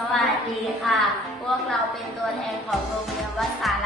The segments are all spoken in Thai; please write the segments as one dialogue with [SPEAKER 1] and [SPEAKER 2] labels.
[SPEAKER 1] สวัสดีค่ะ พวกเราเป็นตัวแทนของโรงเรียนวัดสาร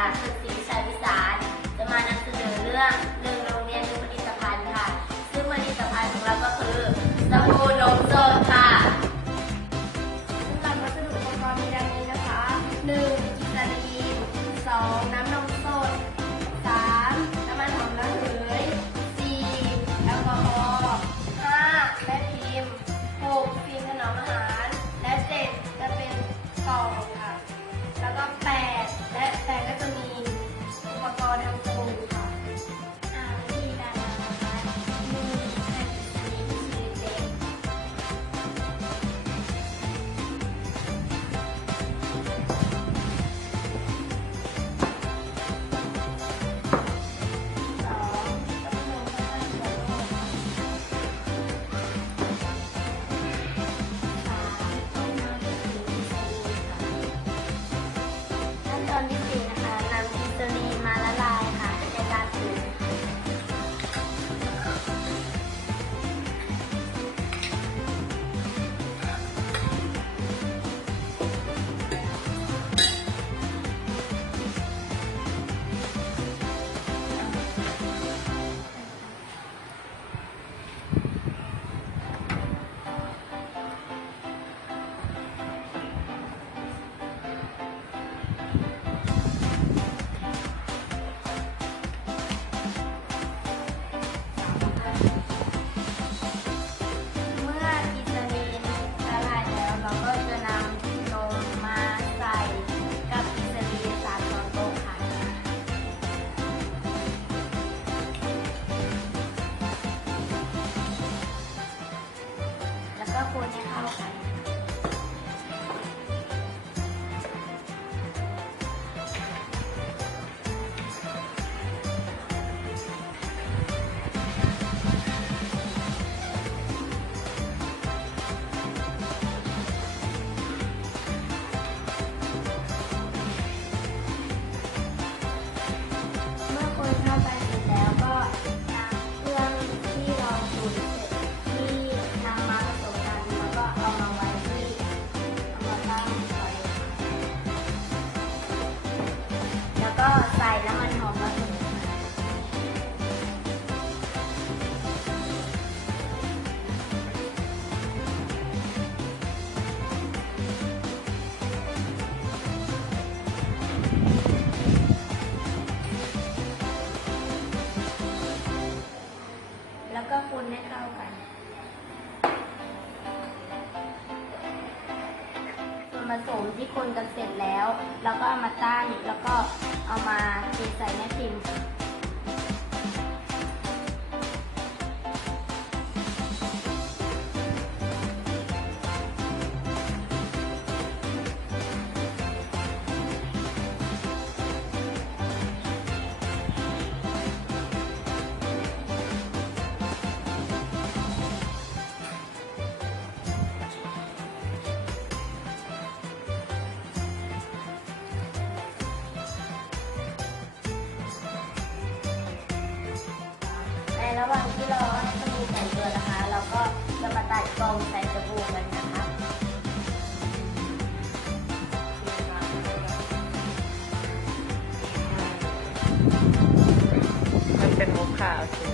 [SPEAKER 1] ผสมที่ค
[SPEAKER 2] นกันเสร็จแล้ว แล้วก็เอามาตั้งแล้วก็เอามาเทใส่
[SPEAKER 1] แม่พิมพ์ ระหว่างที่เราให้สบู่แต่งตัวนะคะ เราก็จะมาตัดกองใส่สบู่กันนะคะมันเป็นมุกขาวสิ